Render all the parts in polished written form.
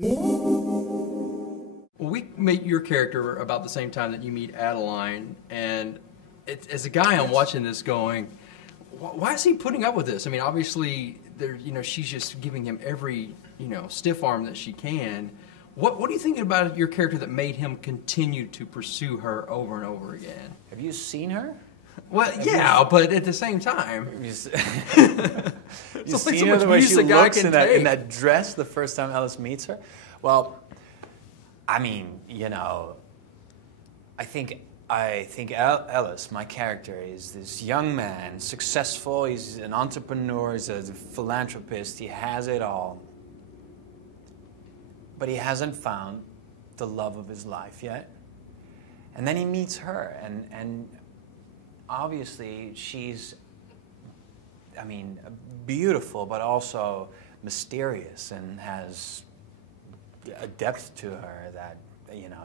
Well, we meet your character about the same time that you meet Adeline, and as a guy, I'm watching this going, why is he putting up with this? I mean, obviously, she's just giving him every, stiff arm that she can. What are you thinking about your character that made him continue to pursue her over and over again? Have you seen her? Well, yeah, but at the same time, you seen her the way she looks in that dress the first time Ellis meets her? Well, I mean, I think Ellis, my character, is this young man, successful. He's an entrepreneur. He's a philanthropist. He has it all, but he hasn't found the love of his life yet. And then he meets her, and obviously she's, beautiful, but also mysterious and has a depth to her that,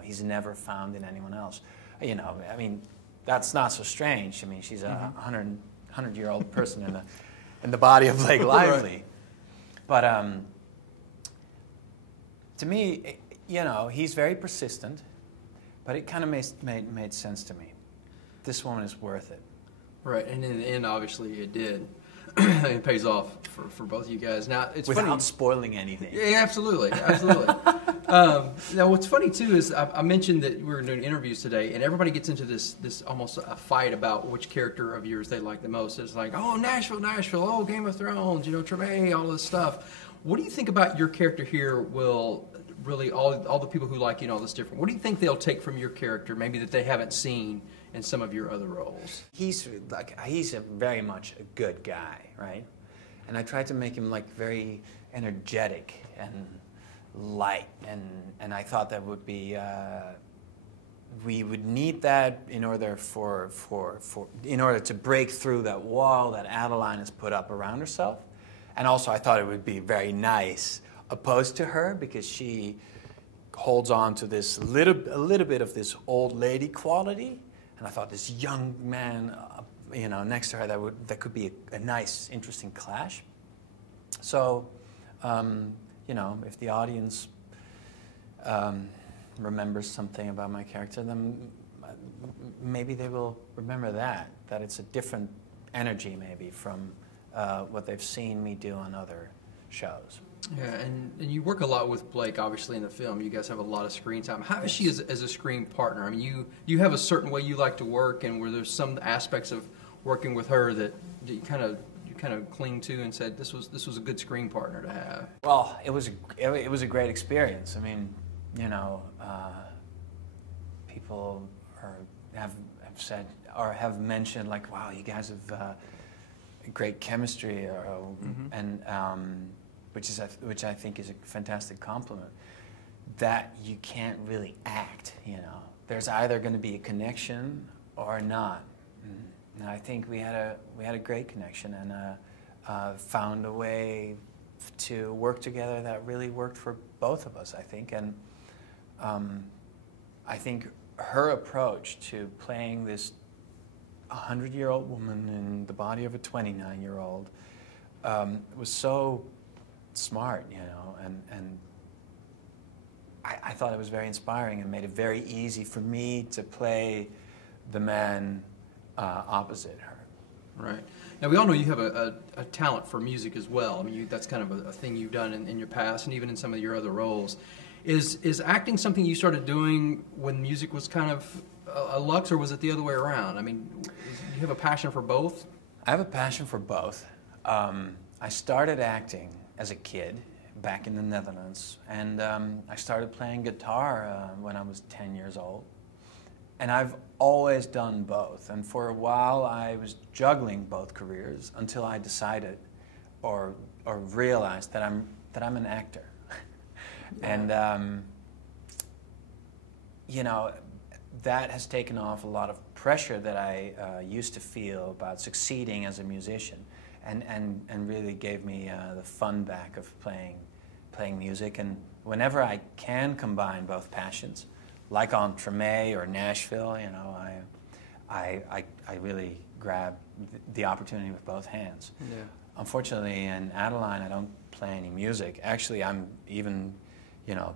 he's never found in anyone else. That's not so strange. She's a 100-year-old person in the body of Blake Lively. But to me, he's very persistent, but it kind of made sense to me. This woman is worth it. Right, and in the end, obviously, it did. It pays off for both of you guys. Now, it's without funny. Spoiling anything. Yeah, absolutely. Now, what's funny too is I mentioned that we were doing interviews today, and everybody gets into this almost a fight about which character of yours they like the most. It's like, oh, Nashville, oh, Game of Thrones, Treme, all this stuff. What do you think about your character here? Will really all the people who like all this different? What do you think they'll take from your character, maybe that they haven't seen in some of your other roles? He's very much a good guy, right? And I tried to make him very energetic and light, and I thought that would be we would need that in order to break through that wall that Adeline has put up around herself. And also I thought it would be very nice opposed to her, because she holds on to this a little bit of this old lady quality. And I thought this young man, next to her, that could be a nice, interesting clash. So, if the audience remembers something about my character, then maybe they will remember that it's a different energy, maybe, from what they've seen me do on other shows. Yeah, and you work a lot with Blake, obviously, in the film. You guys have a lot of screen time. How is she as a screen partner? You have a certain way you like to work, and where there's some aspects of working with her that you kind of cling to and said this was a good screen partner to have. Well, it was a great experience. People have said or have mentioned wow, you guys have great chemistry, which I think is a fantastic compliment. That you can't really act, There's either going to be a connection or not. And I think we had a great connection, and found a way to work together that really worked for both of us, I think. And I think her approach to playing this 100-year-old woman in the body of a 29-year-old was so smart, and I thought it was very inspiring and made it very easy for me to play the man opposite her. Right. Now, we all know you have a talent for music as well. That's kind of a thing you've done in your past and even in some of your other roles. Is acting something you started doing when music was kind of a lux, or was it the other way around? Do you have a passion for both? I have a passion for both. I started acting as a kid back in the Netherlands, and I started playing guitar when I was 10 years old. And I've always done both, and for a while I was juggling both careers until I decided or realized that I'm an actor. And that has taken off a lot of pressure that I used to feel about succeeding as a musician, and really gave me the fun back of playing music. And whenever I can combine both passions, like on Treme or Nashville, I really grab the opportunity with both hands. Yeah. Unfortunately, in Adeline, I don't play any music. Actually, I'm even you know,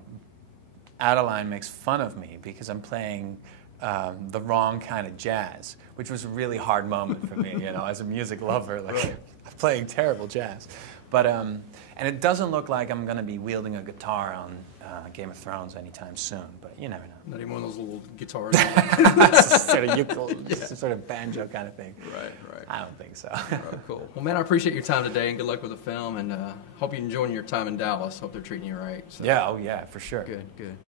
Adeline makes fun of me because I'm playing the wrong kind of jazz, which was a really hard moment for me, you know, as a music lover, like Right. playing terrible jazz. But and it doesn't look like I'm going to be wielding a guitar on Game of Thrones anytime soon. But you never know. Not even one of those little guitars. Sort of ukulele, sort of banjo kind of thing. Right, right. I don't think so. All right, cool. Well, man, I appreciate your time today, and good luck with the film, and hope you're enjoying your time in Dallas. Hope they're treating you right. So. Yeah, oh yeah, for sure. Good, good.